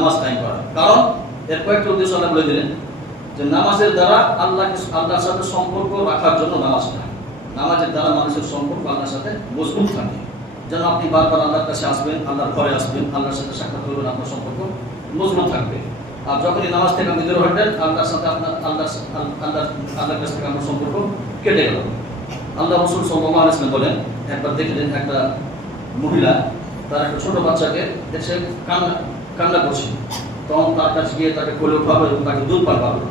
নামাজ কায়েম করা। কারণ এর কয়েকটা উদ্দেশ্য আল্লাহ বলে দিলেন যে নামাজের দ্বারা আল্লাহর সাথে সম্পর্ক রাখার জন্য নামাজটা, নামাজের দ্বারা মানুষের সম্পর্ক আল্লাহর সাথে মজবুত থাকে, যেন আপনি বারবার আল্লাহর কাছে আসবেন, আল্লাহর ঘরে আসবেন, আল্লাহর সাথে সাক্ষাৎ করবেন, আপনার সম্পর্ক মজবুত থাকবে। আর যখনই নামাজ থেকে আপনি দূরে হবেন, আল্লাহর সাথে আল্লাহর কাছ থেকে আপনার সম্পর্ক কেটে গেল। আল্লাহ রাসূল সাল্লাল্লাহু আলাইহি ওয়াসাল্লাম বলেন, একবার দেখলেন একটা মহিলা তার একটা ছোট বাচ্চাকে এসে কান্না করছে, তখন তার কাছে গিয়ে তাকে কোলে উঠাবে এবং তাকে দুধ পান পাবে।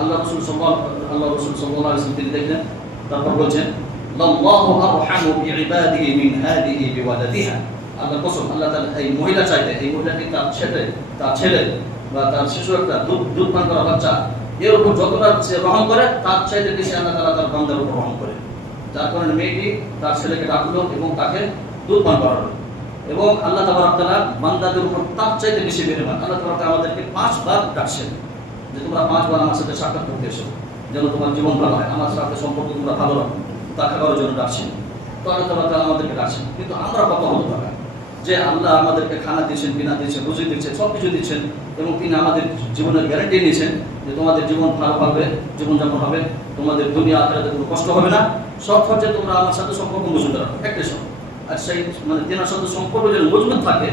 আল্লাহ রাসূল সাল্লাল্লাহু আলাইহি ওয়াসাল্লাম তিনি দেখলেন, তারপর বলছেন আল্লাহু আরহামু বিইবাদিহি মিন হাদিহি বিওয়ালাদিহা। আল্লাহ কসম, আল্লাহ তাআলা এই মহিলা চাইতে, এই মহিলাকে তার ছেলে বা তার শিশু একটা দুধ পান করা বাচ্চা এর উপর যতটা সে রহম করে তার চাইতে বেশি আল্লাহ তাআলা তার বান্দার উপর রহম করে। যার কারণে মেয়েটি তার ছেলেকে ডাকলো এবং তাকে দুধ পান করালো। এবং আল্লাহ তাবারক তাআলা বান্দাদের উপর তার চাইতে বেশি মেহেরবান। আল্লাহ তাবারক তাআলা আমাদেরকে 5 বার ডাকছেন যে তোমরা 5 বার আমার সাথে সাক্ষাৎ করতে এসো, যেন তোমার জীবন ভালো হয়, আমার সাথে সম্পর্ক তোমরা ভালো রাখো, দেখা করার জন্য ডাকছেন। তো আল্লাহ তাবারক তাআলা আমাদেরকে ডাকছেন, কিন্তু আমরা কত হতে পারি যে আল্লাহ আমাদেরকে খানা দিয়েছেন, বিনা দিয়েছেন, রুজি দিচ্ছেন, সব কিছু দিচ্ছেন এবং তিনি আমাদের জীবনের গ্যারান্টি নিয়েছেন যে তোমাদের জীবন ভালো হবে, জীবনযাপন হবে, তোমাদের দুনিয়া আখিরাতে কোনো কষ্ট হবে না, সব হচ্ছে তোমরা আমার সাথে সম্পর্ক মজবুত রাখো, একটাই সব। আর সেই তেনার সাথে সম্পর্ক যেন মজবুত থাকে,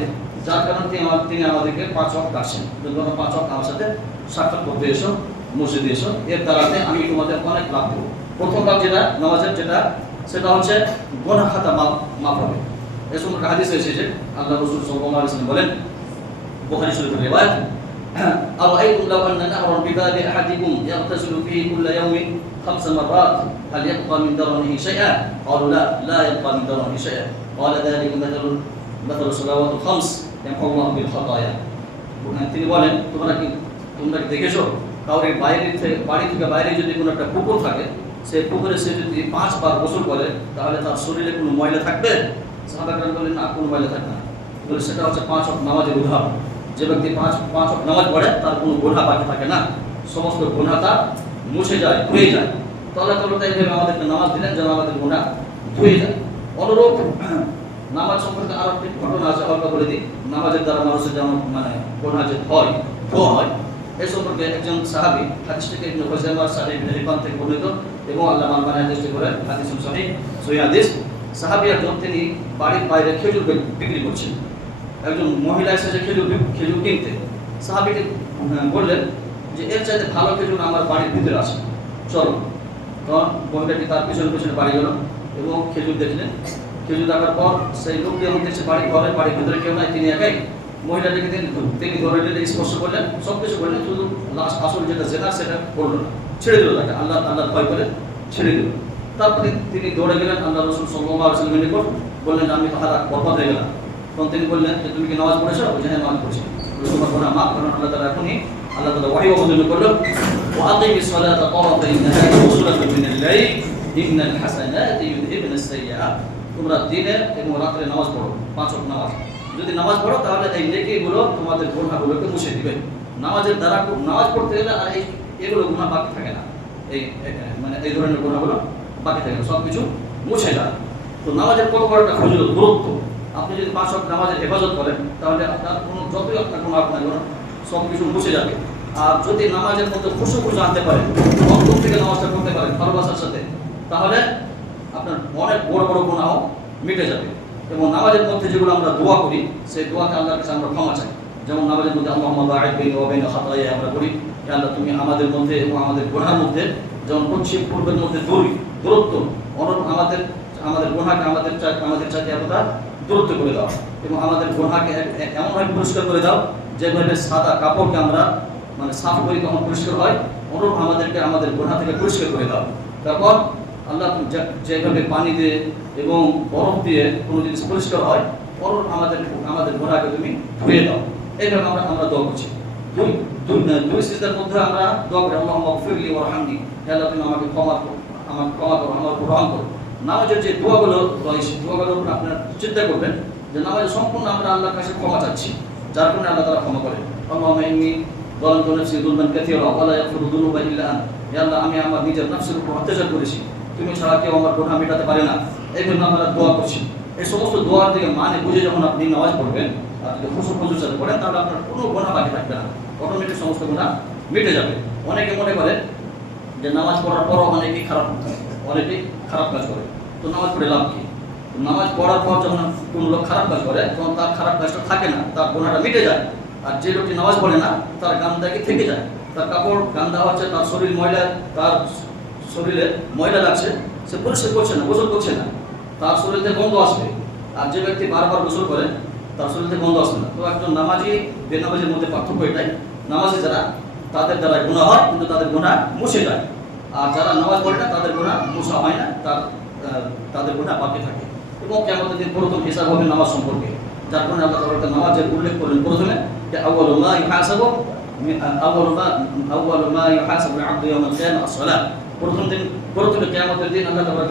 যার কারণে তিনি আমাদেরকে 5 ওয়াক্ত ডাকছেন, তোমরা 5 ওয়াক্ত আমার সাথে সাক্ষাৎ করতে এসো, মসজিদে এসো, এর দ্বারাতে আমি তোমাদের অনেক লাভ দেবো। প্রথম লাভ যেটা নামাজের, সেটা হচ্ছে গুনাহ খাতা মাফ হবে। এই সম্পর্কে হাদিস এসেছে, আল্লাহ রাসূল সাল্লাল্লাহু আলাইহি ওয়াসাল্লাম বলেন, বুখারী শরীফের রিওয়ায়াত, আরাআইতুম লাউ আন্না নাহরান বিবাবি আহাদিকুম ইয়াগতাসিলু ফীহি কুল্লা ইয়াওমিন 5 মাররাত হাল ইয়াবকা মিন দারনিহি শাইআন? ক্বালু লা ইয়াবকা মিন দারনিহি শাইআন। ক্বালা যালিকা মাথালু সালাওয়াতুল খামস ইয়ামহুল্লাহু বিল খাতায়া। তিনি বলেন, তোমরা কি দেখেছো কাউরে বাড়ি থেকে বাইরে যদি কোনো একটা পুকুর থাকে, সেই পুকুরে সে যদি 5 বার গোসল করে তাহলে তার শরীরে কোনো ময়লা থাকবে? সাহাবাগণ বলেন না, কোনো ময়লা থাকবে না। বলে সেটা হচ্ছে 5 ওয়াক্ত নামাজের উদাহরণ। যে ব্যক্তি 5 ওয়াক্ত নামাজ পড়ে তার কোনো গুনাহ বাকি থাকে না, সমস্ত গুনাহ তার মুছে যায়, ধুয়ে যায়। তাহলে এইভাবে আমাদেরকে নামাজ দিলেন যেন আমাদের গুনাহ ধুয়ে যায়। অনুরূপ নামাজ সম্পর্কে আরো একটি ঘটনা আছে, অল্প বলে দিই। নামাজের দ্বারা মানুষের যেমন গুনাহ যে ধোয়া হয়, এই সম্পর্কে একজন সাহাবী, হাদিসটিকে ইবনে খুজাইমা সাহিহ ইবনে হিব্বান থেকে বর্ণিত এবং আল্লামা আলবানী হাদিসটি বলেন হাদিসুন সহিহ, সহিহ হাদিস। সাহাবী একজন, তিনি বাড়ির বাইরে খেজুর বিক্রি করছেন। একজন মহিলা এসেছে খেজুর কিনতে। সাহাবীকে বললেন যে এর চাইতে ভালো খেজুর আমার বাড়ির ভিতরে আছে, চলো। তখন মহিলাটি তার পিছনে বাড়ি গেল এবং খেজুর দেখলেন। খেজুর দেখার পর সেই লোকটি যখন দেখছে বাড়ির ভিতরে কেউ নাই, তিনি একাই, মহিলাটিকে তিনি ধরে নিলে স্পর্শ করলেন, সব কিছু করলেন, শুধু লাস্ট আসল যেটা জেনা সেটা করলো না, ছেড়ে দিল তাকে, আল্লাহর ভয় করে ছেড়ে দিল। তারপরে তিনি দৌড়ে গেলেন আল্লাহ রাসূল সাল্লাল্লাহু আলাইহি ওয়াসাল্লামের নিকট, বললেন আমি তো বরবাদ হয়ে গেলাম। তখন তিনি বললেন যে তুমি কি নামাজ পড়েছো? বলছে হ্যাঁ নামাজ পড়েছি। তোমার গুনাহ মাফ, কারণ আল্লাহ তাআলা এখনই ওহী অবতীর্ণ করলো, ওয়াকিমিস সালাতা তারাফাই নাহারি ওয়া সুলাতান মিনাল লাইল ইন্নাল হাসানাতি ইউযহিবনাস সাইয়্যাত। তোমরা দিনে এবং রাতে নামাজ পড়ো, 5 ওয়াক্ত নামাজ। যদি নামাজ পড়ো তাহলে এই নেকিগুলো তোমাদের গুনাহগুলোকে মুছে দিবে। নামাজের দ্বারা নামাজ পড়তে গেলে আর এগুলো গুনাহ বাকি থাকে না, এই ধরনের গুনাহগুলো বাকি থাকে না, সব কিছু মুছে যায়। তো নামাজের কত বড় একটা ফজিলত, গুরুত্ব। আপনি যদি 5 ওয়াক্ত নামাজের হেফাজত করেন তাহলে আপনার যতই আপনার গুনাহ সব কিছু মুছে যাবে। আর যদি নামাজের মধ্যে খুশু আনতে পারেন, অন্তর থেকে নামাজটা করতে পারেন ভালোবাসার সাথে, তাহলে আপনার অনেক বড় বড় গুনাহ মিটে যাবে। এবং নামাজের মধ্যে যেগুলো আমরা দোয়া করি, সেই দোয়াতে আল্লাহর কাছে আমরা ক্ষমা চাই। যেমন নামাজের মধ্যে আল্লাহুম্মা বা'আদ বাইনি ওয়া বাইনা খাতায়ায়া আমরা বলি, হে আল্লাহ তুমি আমাদের মধ্যে এবং আমাদের গুনাহের মধ্যে যেমন পশ্চিম পূর্বের মধ্যে দূরত্ব, আমাদের গুনাহকে আমাদের চাইতে এতটা দূরত্ব করে দাও এবং আমাদের গুনাহকে এমনভাবে পরিষ্কার করে দাও যেভাবে সাদা কাপড়কে আমরা সাফ করি তখন পরিষ্কার হয়, অনুরূপ আমাদেরকে আমাদের গুনাহ থেকে পরিষ্কার করে দাও। তারপর আল্লাহ যেভাবে পানি দিয়ে এবং বরফ দিয়ে কোনো জিনিস পরিষ্কার হয়, অনুরূপ আমাদের গুনাহকে তুমি ধুয়ে দাও। এইভাবে আমরা দোয়া করছি। দুই সিজদার মধ্যে আমরা দোয়া করি, আল্লাহুম্মা গফিরলি ওয়ারহামনি, হে আল্লাহ তুমি আমাকে ক্ষমা করো, আমার উপর রহম করো। নামাজের যে দোয়াগুলো আপনারা চিন্তা করবেন যে নামাজে সম্পূর্ণ আমরা আল্লাহর কাছে ক্ষমা চাচ্ছি, যার কারণে আল্লাহ তাআলা ক্ষমা করেন। আল্লাহুম্মা ইন্নী যালামতু নাফসি যুলমান কাসীরা ওয়া লা ইয়াগফিরু যুনুবা ইল্লা আনতা। হে আল্লাহ আমি আমার নিজের নফসের উপর অত্যাচার করেছি, তুমি ছাড়া কেউ আমার গুনাহ মেটাতে পারে না। এইভাবে আমরা দোয়া করছি। এই সমস্ত দোয়ার দিকে বুঝে যখন আপনি নামাজ পড়বেন, আর যদি খুশু খুশুর সাথে পড়েন তাহলে আপনার কোনো গুনাহ বাকি থাকবে না, অটোমেটিক সমস্ত গুনাহ মিটে যাবে। অনেকে মনে করে যে নামাজ পড়ার পরও অনেকেই খারাপ কাজ করে, তো নামাজ পড়ে লাভ কি? নামাজ পড়ার পর যখন কোনো লোক খারাপ কাজ করে তখন তার খারাপ কাজটা থাকে না, তার গুনাহটা মিটে যায়। আর যে লোকটি নামাজ পড়ে না তার গান্দাকে থেকে যায়, তার কাপড় গান্দা হচ্ছে, তার শরীর ময়লা, তার শরীরে ময়লা লাগছে, সে পরিষ্কার করছে না, গোসল করছে না, তার শরীরে গন্ধ আসবে। আর যে ব্যক্তি বারবার গোসল করে তার শরীরে গন্ধ আসবে না। তো একজন নামাজি বেনামাজির মধ্যে পার্থক্য এটাই, নামাজি যারা তাদের দ্বারা গুনাহ হয় কিন্তু তাদের গুনাহ মুছে যায়, আর যারা নামাজ পড়ে না তাদের গুনাহ মুছা হয় না, তাদের গুনাহ বাকি থাকে। এবং কিয়ামতের দিন প্রথম হিসাব হবে নামাজ সম্পর্কে, যার কারণে আল্লাহ তাআলা নামাজের উল্লেখ করেন প্রথমে যে আউয়ালু মা ইউহাসাবু আল-আবদু ইয়াওম আল-কিয়ামা আস-সালাত। প্রথমে কিয়ামতের দিন আল্লাহ তাআলা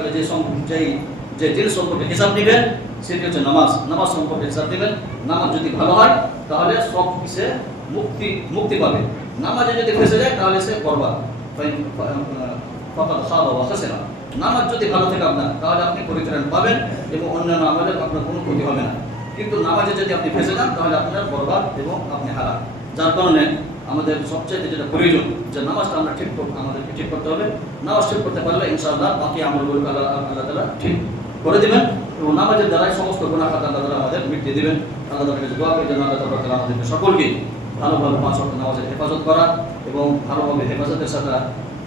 যে জিনিস সম্পর্কে হিসাব নেবেন সেটি হচ্ছে নামাজ সম্পর্কে হিসাব নেবেন। নামাজ যদি ভালো হয় তাহলে সব সে মুক্তি পাবে, নামাজে যদি ফেসে যায় তাহলে সে বরবাদ, ফাকাদ খাবা ওয়া খাসিরা। নামাজ যদি ভালো থাকে আপনার তাহলে আপনি পরিত্রাণ পাবেন এবং অন্যান্য আমলে আপনার কোনো ক্ষতি হবে না, কিন্তু নামাজে যদি আপনি ফেসে যান তাহলে আপনার বরবাদ এবং আপনি হারাম। যার কারণে আমাদের সবচেয়ে যেটা প্রয়োজন যে নামাজটা আমরা আমাদেরকে ঠিক করতে হবে। নামাজ ঠিক করতে পারলে ইনশাআল্লাহ বাকি আমলগুলো আল্লাহ তাআলা ঠিক করে দিবেন এবং নামাজের দ্বারাই সমস্ত গুনাহ খাতা আল্লাহ তাআলা আমাদের মিটিয়ে দিবেন। আল্লাহ তাআলার কাছে দোয়া করি যেন আল্লাহ তাআলা আমাদেরকে সকলকে ভালোভাবে 5 ওয়াক্ত নামাজের হেফাজত করা এবং ভালোভাবে হেফাজতের সাথে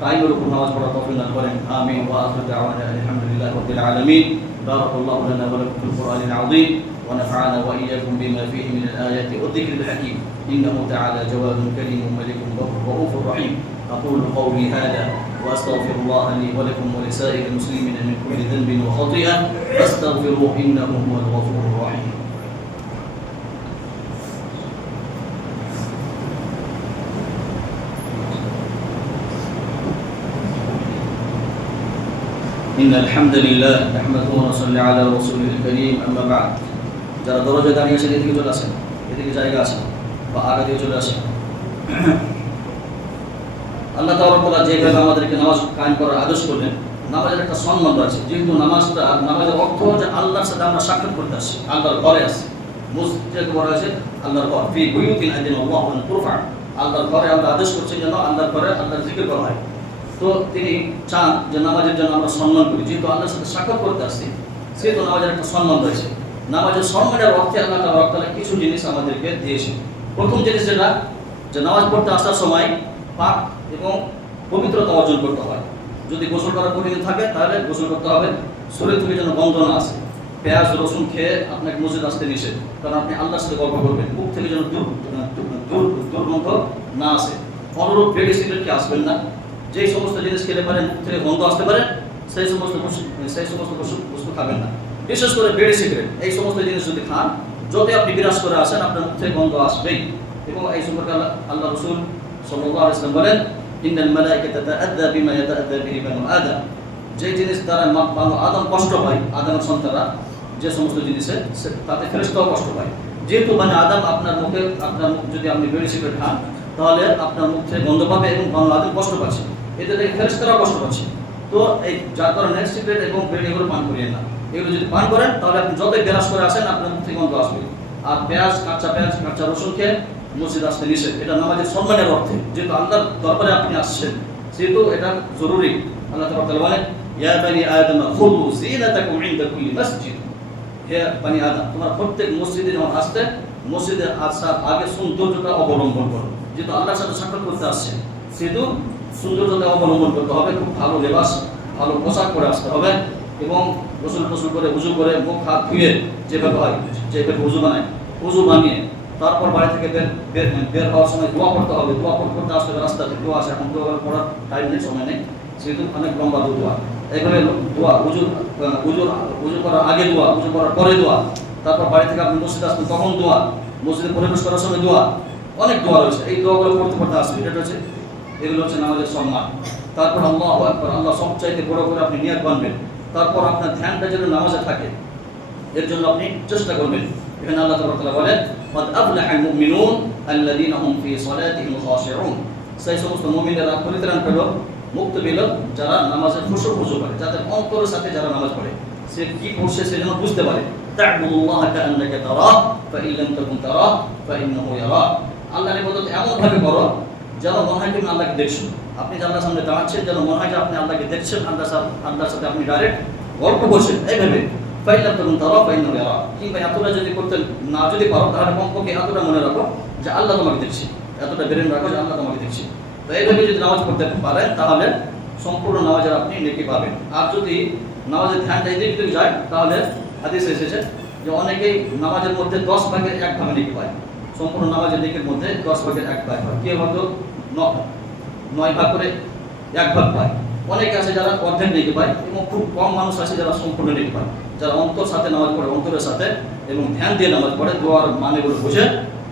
টাইমের উপর নামাজ পড়া তৌফিক দান করেন। আমিন। ওয়া আখিরু দাওয়ানা আলহামদুলিল্লাহি রাব্বিল আলামিন। বারাকাল্লাহু লানা ওয়া লাকুম ফিল কুরআনিল আযীম ওয়া নাফa'ana ওয়া iyyakum bima fihi min al-ayati wadh-dhikril hakim. Innahu ta'ala jawadun karimun malikun ra'ufur rahim. أقول قولي هذا وأستغفر الله لي ولكم ولسائر المسلمين من كل ذنب وخطيئة فاستغفروه إنه هو الغفور الرحيم. إن الحمد لله نحمده ونصلي على رسوله الكريم أما بعد. যারা দরজা দাঁড়িয়ে আছেন এদিকে চলে আসেন, এদিকে জায়গা আছে বা আগে দিয়ে চলে আসেন। আল্লাহ তাআলা যেভাবে আমাদেরকে নামাজ কায়েম করার আদেশ করলেন, নামাজের একটা সম্মান রয়েছে। যেহেতু নামাজের অর্থ যে আল্লাহর সাথে আমরা সাক্ষাৎ করতে আসছি, আল্লাহর ঘরে আসছি। মসজিদে বলা হয়েছে আল্লাহর ঘর, ফি বুয়ুতিন আযিনাল্লাহু আন তুরফা। আল্লাহর ঘরে আল্লাহ আদেশ করছেন যেন আল্লাহর ঘরে আল্লাহর জিকির করা হয়। তো তিনি চান যে নামাজের জন্য আমরা সম্মান করি, যেহেতু আল্লাহর সাথে সাক্ষাৎ করতে আসছি সেহেতু নামাজের একটা সম্মান রয়েছে। নামাজের সম্মানের অর্থে আল্লাহ তাআলা কিছু জিনিস আমাদেরকে দিয়েছেন। প্রথম জিনিস যেটা যে নামাজ পড়তে আসার সময় পাক এবং পবিত্রতা অর্জন করতে হয়। যদি গোসল করার প্রয়োজন থাকে তাহলে গোসল করতে হবে, শরীর থেকে যেন গন্ধ না আসে। পেঁয়াজ রসুন খেয়ে আপনাকে মসজিদ আসতে নিষেধ, কারণ আপনি আল্লাহর সাথে গল্প করবেন। মুখ থেকে যেন দুর্গন্ধ না আসে। অনুরূপ বিড়ি সিগারেট কি আসবেন না, যেই সমস্ত জিনিস খেলে পারে মুখ থেকে গন্ধ আসতে পারে সেই সমস্ত বস্তু খাবেন না। বিশেষ করে বিড়ি সিগারেট এই সমস্ত জিনিস যদি খান, যদি আপনি বিরাজ করে আসেন আপনার মুখ থেকে গন্ধ আসবেই। এবং এই সম্পর্কে আল্লাহ রাসূল সাল্লাল্লাহু আলাইহি ওয়াসাল্লাম বলেন, ইন্নাল মালাইকাতা তাআদ্দা বিমা ইয়াতাআদ্দা বিহি বানু আদম। যে জিনিস দ্বারা বানু আদম কষ্ট পায়, আদমের সন্তানরা যে সমস্ত জিনিসে তাতে ফেরেশতাও কষ্ট পায়। যেহেতু বানু আদম আপনার মুখ যদি আপনি বিড়ি সিগারেট খান তাহলে আপনার মুখ থেকে গন্ধ পাবে এবং বানু আদম কষ্ট পাচ্ছে, এতে থেকে ফেরেশতারাও কষ্ট পাচ্ছে। তো এই যার কারণে সিগারেট এবং বিড়ি এগুলো পান করিয়েন না। এগুলো যদি পান করেন তাহলে আপনি যতই বিরাজ করে আসেন আপনার মুখ থেকে গন্ধ আসবে। আর কাঁচা পেঁয়াজ কাঁচা রসুন খেয়ে মসজিদ আসতে নিষেধ। এটা নামাজের সম্মানের অর্থে, যেহেতু আল্লাহর দরবারে আপনি আসছেন সেহেতু এটা জরুরি। আল্লাহ তাআলা বলেন, ইয়া বানি আদম খুযু যিনাতাকুম ইনদা কুল্লি মসজিদ। হে বানি আদম, তোমরা প্রত্যেক মসজিদে যখন আসতে মসজিদে আসার আগে সৌন্দর্যতা অবলম্বন করো। যেহেতু আল্লাহর সাথে সাক্ষাৎ করতে আসছেন সেহেতু সৌন্দর্যতা অবলম্বন করতে হবে। খুব ভালো লেবাস, ভালো পোশাক পরে আসতে হবে এবং গোসল টোসল করে উযু করে মুখ হাত ধুয়ে যেভাবে হয় যেভাবে উযু বানিয়ে তারপর বাড়ি থেকে বের হওয়ার সময় দোয়া করতে হবে। দোয়া করতে আসতে হবে, রাস্তাতে দোয়া আছে, এখন দোয়া করার টাইম নেই, সময় নেই, সেহেতু অনেক লম্বা দোয়া। এইভাবে দোয়া উযু করার আগে দোয়া, উযু করার পরে দোয়া, তারপর বাড়ি থেকে আপনি মসজিদে আসবেন তখন দোয়া, মসজিদে প্রবেশ করার সময় দোয়া, অনেক দোয়া রয়েছে। এই দোয়াগুলো করতে আসবে, এগুলো হচ্ছে নামাজের সম্মান। তারপর আল্লাহু আকবার, আল্লাহ সবচাইতে বড় করে আপনি নিয়ত বানবেন। তারপর আপনার ধ্যানটা যেন নামাজে থাকে এর জন্য আপনি চেষ্টা করবেন। এখানে আল্লাহ তাআলা বলেন, قد أفلح المؤمنون الذين هم في صلاتهم خاشعون। সেই সমস্ত মুমিনেরা পরিত্রাণ পেল, মুক্তি পেল যারা নামাজে খুশু করে, যাদের অন্তরের সাথে যারা নামাজ পড়ে। সে কি পড়ছে সে যেন বুঝতে পারে। তা'বুদুল্লাহা কাআন্নাকা তারাহ ফাইন লাম তাকুন তারাহ ফাইন্নাহু ইয়ারাক। আল্লাহর ইবাদত এমন ভাবে করো যেন মনে হয় তুমি আল্লাহকে দেখছো। আপনি যে আল্লাহর সামনে দাঁড়াচ্ছেন যেন মনে হয় যে আপনি আল্লাহকে দেখছেন, আল্লাহর সাথে আপনি ডাইরেক্ট গল্প করছেন এইভাবে। ফাইন লাম তাকুন তারাহ ফাইন্নাহু ইয়ারাক। কিংবা এতটা যদি করতে না যদি পারো তাহলে কমপক্ষে এতটা মনে রাখো যে আল্লাহ তোমাকে দেখছে, এতটা ব্রেন রাখো যে আল্লাহ তোমাকে দেখছে। তো এইভাবে যদি নামাজ পড়তে পারেন তাহলে সম্পূর্ণ নামাজের আপনি নেকি পাবেন। আর যদি নামাজের ধ্যানটা এদিকে যায় তাহলে হাদিসে এসেছে যে অনেকেই নামাজের মধ্যে 10 ভাগের 1 ভাগ নেকি পায়। সম্পূর্ণ নামাজের নেকির মধ্যে 10 ভাগের 1 ভাগ হয়। কেউ হয়তো 9 ভাগ করে 1 ভাগ পায়। অনেকে আছে যারা অর্ধেক নেকি পায় এবং খুব কম মানুষ আছে যারা সম্পূর্ণ নেকি পায়। যারা অন্তর সাথে নামাজ পড়ে, অন্তরের সাথে এবং ধ্যান দিয়ে নামাজ পড়ে, দোয়ার মানেগুলো বুঝে,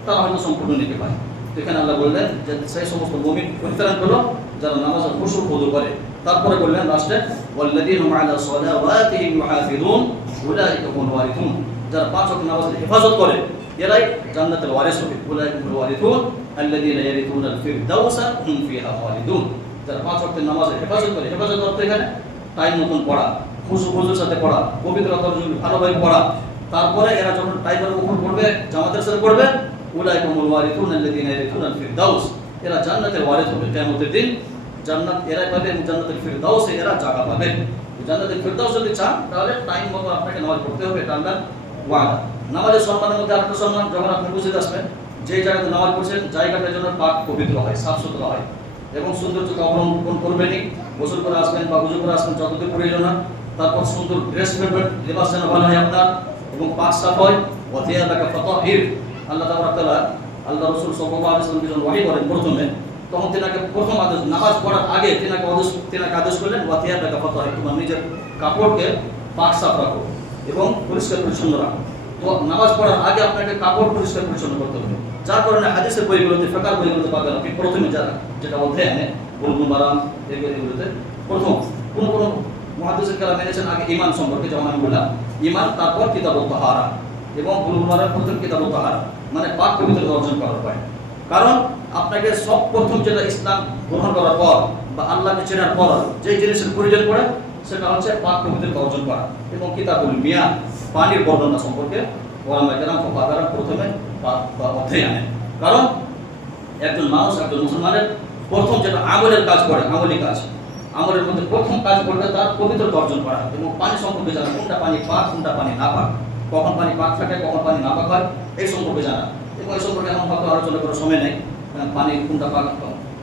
তারা হয়তো সম্পূর্ণ নেকি পায়। তো এখানে আল্লাহ বললেন যে সেই সমস্ত মুমিন পরিত্রাণ করো যারা নামাজের খুশুক ওযু করে। তারপরে বললেন লাস্টে ওয়াল্লাযীনা হুম আলা সালাওয়াতিহিম ইউহাফিযুন উলাইকা হুমুল ওয়ারিথুন। যারা 5 ওয়াক্ত নামাজের হেফাজত করে এরাই জান্নাতের ওয়ারিস হবে। উলাইকা হুমুল ওয়ারিথুন আল্লাযীনা ইয়ারিথুনাল ফিরদাউসা হুম ফিহা খালিদুন। যারা 5 ওয়াক্তের নামাজের হেফাজত করে, হেফাজত অর্থ এখানে টাইম মতন পড়া, খুশুক ওযুর সাথে পড়া, পবিত্রতার জন্য ভালোভাবে পড়া। তারপরে এরা যখন টাইমের উপর পড়বে, জামাতের সাথে পড়বে, উলাইকা হুমুল ওয়ারিথুন আল্লাযীনা ইয়ারিথুনাল ফিরদাউস। এরা জান্নাতের ওয়ারিস হবে। কিয়ামতের দিন জান্নাত এরাই পাবে এবং জান্নাতুল ফিরদাউসে এরা জায়গা পাবে। জান্নাতুল ফিরদাউস যদি চান তাহলে টাইম মতো আপনাকে নামাজ পড়তে হবে, এটা আল্লাহর ওয়াদা। নামাজের সম্মানের মধ্যে আরেকটা সম্মান, যখন আপনি বুঝে আসবেন যে জায়গাতে নামাজ পড়ছেন জায়গাটা যেন পাক পবিত্র হয়, সাফ সুতরা হয় এবং সৌন্দর্য অবলম্বন করবেনই। গোসল করে আসবেন বা উযু করে আসবেন যতদূর প্রয়োজন হয়। তারপর সুন্দর ড্রেস পরবেন, লিবাস যেন ভালো হয় আপনার এবং পাক সাফ হয়। ওয়া থিয়াবাকা ফাতাহির। আল্লাহ তাআলা আল্লাহ রাসূল সাল্লাল্লাহু আলাইহি ওয়াসাল্লামকে যখন ওহী করেন প্রথমে, তখন তিনাকে প্রথম আদেশ, নামাজ পড়ার আগে তিনাকে আদেশ করলেন ওয়া থিয়াবাকা ফাতাহির, তোমার নিজের কাপড়কে পাক সাফ রাখো এবং পরিষ্কার পরিচ্ছন্ন রাখো। তো নামাজ পড়ার আগে আপনাকে কাপড় পরিষ্কার পরিচ্ছন্ন করতে হবে। যার কারণে হাদিসের বইগুলোতে, ফিকহের বইগুলোতে পাবেন আপনি প্রথমে যেটা অধ্যায় আনে বুলবুল মারাম এগুলোতে প্রথম কোন মুহাদ্দিসের কালাম এনেছেন আগে ঈমান সম্পর্কে, যেমন আমি বললাম ঈমান, তারপর কিতাবুত তাহারা এবং বুলবুল মারাম প্রথম কিতাবুত তাহারা, মানে পাক পবিত্রতা অর্জন করার পর। কারণ আপনাকে সব প্রথম যেটা ইসলাম গ্রহণ করার পর বা আল্লাহকে চেনার পর যে জিনিসের প্রয়োজন পড়ে সেটা হচ্ছে পাক পবিত্রতা অর্জন করা এবং কিতাবুল মিয়াহ, পানির বর্ণনা সম্পর্কে ওলামায়ে কেরাম ফুকাহারা প্রথমে অধ্যায় আনেন। কারণ একজন মানুষ, একজন মুসলমানের প্রথম যেটা আমলের কাজ করে, আমলি কাজ, আমলের মধ্যে প্রথম কাজ করবে তার পবিত্রতা অর্জন করা এবং পানি সম্পর্কে জানা, কোনটা পানি পাক কোনটা পানি না পাক, কখন পানি পাক থাকে কখন পানি না পাক হয়, এই সম্পর্কে জানা। এবং এই সম্পর্কে এমন হয়তো আলোচনা করার সময় নেই, পানি কোনটা পাক,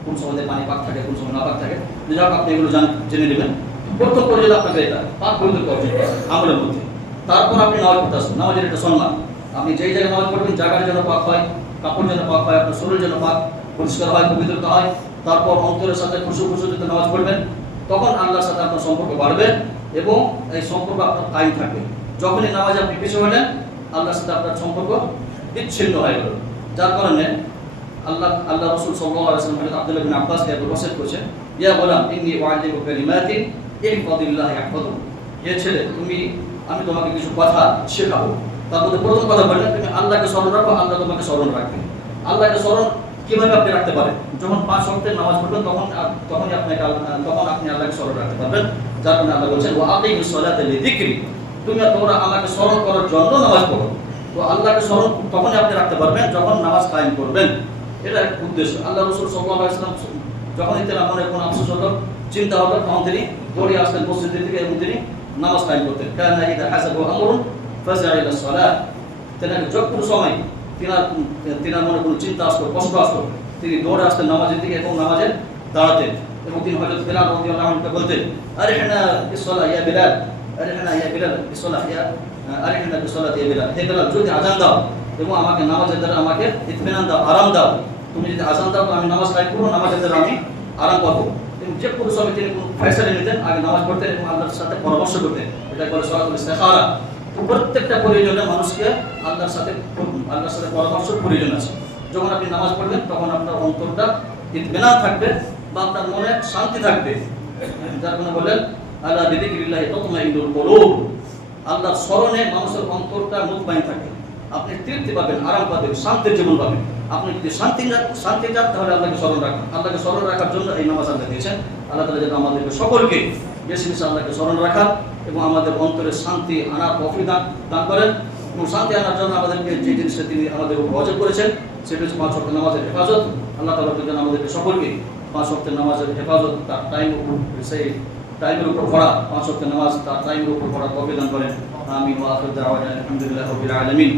কোন সময় পানি পাক থাকে কোন সময় না পাক থাকে, যাক আপনি এগুলো জেনে নেবেন। প্রথম পর্যায়ে আপনাকে এটা পাক পবিত্রতা অর্জন করা আমলের মধ্যে। তারপর আপনি নামাজ পড়তে আসবেন, নামাজের একটা সম্মান। আপনি যেই জায়গায় নামাজ পড়বেন জায়গাটা যেন পাক হয়, কাপড় যেন পাক হয়, আপনার শরীর যেন পাক পরিষ্কার হয়, পবিত্রতা হয়। তারপর অন্তরের সাথে খুশুতে নামাজ পড়বেন, তখন আল্লাহর সাথে আপনার সম্পর্ক বাড়বে এবং এই সম্পর্ক আপনার কায়েম থাকবে। যখনই নামাজ আপনি পিছু হলেন আল্লাহর সাথে আপনার সম্পর্ক বিচ্ছিন্ন হয়ে গেল। যার কারণে আল্লাহ রাসূল সাল্লাল্লাহু আলাইহি ওয়াসাল্লাম হযরত আব্দুল্লাহ বিন আব্বাস কে ওয়াসিয়ত করেছেন, ইয়া গোলাম ইন্নী উআল্লিমুকা কালিমাতিন ইহফাযিল্লাহ ইয়াহফাযুক। হে ছেলে, আমি তোমাকে কিছু কথা শেখাবো। তার মধ্যে প্রথম কথা বললেন তুমি আল্লাহকে স্মরণ রাখো, আল্লাহ তোমাকে স্মরণ রাখবে। আল্লাহকে স্মরণ কিভাবে আপনি রাখতে পারেন? যখন 5 ওয়াক্তের নামাজ পড়বেন তখন আপনি আল্লাহকে স্মরণ রাখতে পারবেন। যার কারণে আল্লাহ বলছেন ওয়া আকিমিস সালাতা লিযিকরি, তোমরা আল্লাহকে স্মরণ করার জন্য নামাজ পড়ো। তো আল্লাহকে স্মরণ তখনই আপনি রাখতে পারবেন যখন নামাজ কায়েম করবেন। এটা উদ্দেশ্য। আল্লাহ রাসূল সাল্লাল্লাহু আলাইহি ওয়াসাল্লাম যখনই তেনার মনে কোনো আফসোস হতো, চিন্তা হতো, তখন তিনি দৌড়ে আসতেন মসজিদ থেকে এবং তিনি নামাজ কায়েম করতেন। কানা ইযা হাসাবু আমরুন ফাযআ ইলা সালাত। তেনাকে যখন সময় তিনার মনে কোনো চিন্তা আসতো, কষ্ট আসতো, তিনি দৌড়ে আসতেন নামাজের দিকে এবং নামাজে দাঁড়াতেন। এবং তিনি হযরত বিলাল রাদিয়াল্লাহু আনহুকে বলতেন আরিহনা বিসসালাহ ইয়া বিলাল, আরিহনা ইয়া বিলাল বিসসালাহ ইয়া আরিহনা বিসসালাত ইয়া বিলাল। হে বিলাল, যদি আযান দাও এবং আমাকে নামাজের দ্বারা আমাকে ইতমিনান দাও, আরাম দাও। তুমি যদি আযান দাও তো আমি নামাজ কায়েম করব, নামাজের দ্বারা আমি আরাম পাবো। এবং যে কোনো সময় তিনি কোনো ফয়সালা নিতেন, আগে নামাজ পড়তেন এবং আল্লাহর সাথে পরামর্শ করতেন। এটা বলে সালাতুল ইস্তিখারা। প্রত্যেকটা প্রয়োজনে মানুষকে আল্লাহর সাথে পরামর্শের প্রয়োজন আছে। যখন আপনি নামাজ পড়বেন তখন আপনার অন্তরটা ইতমিনান থাকবে বা আপনার মনে শান্তি থাকবে। যার কারণে বলেন আলা বিযিকরিল্লাহি তাতমাইন্নুল কুলুব। আল্লাহর স্মরণে মানুষের অন্তরটা মুতমাইন থাকে, আপনি তৃপ্তি পাবেন, আরাম পাবেন, শান্তির জীবন পাবেন। আপনি যদি শান্তি চান তাহলে আল্লাহকে স্মরণ রাখুন। আল্লাহকে স্মরণ রাখার জন্য এই নামাজ আল্লাহ দিয়েছেন। আল্লাহ তাআলা যেন আমাদেরকে সকলকে বেশি বেশি আল্লাহকে স্মরণ রাখার এবং আমাদের অন্তরে শান্তি আনার তৌফিক দান করেন। এবং শান্তি আনার জন্য আমাদেরকে যে জিনিসটা তিনি আমাদের উপর ওয়াজিব করেছেন সেটা হচ্ছে 5 ওয়াক্ত নামাজের হেফাজত। আল্লাহ তাআলা যেন আমাদেরকে সকলকে 5 ওয়াক্তের নামাজের হেফাজত, তার সেই টাইমের উপর পড়া, 5 ওয়াক্তের নামাজ তার টাইমের উপর পড়া তৌফিক দান করেন। আমিন ওয়া আখিরু দাওয়ানা আলহামদুলিল্লাহি রাব্বিল আলামিন।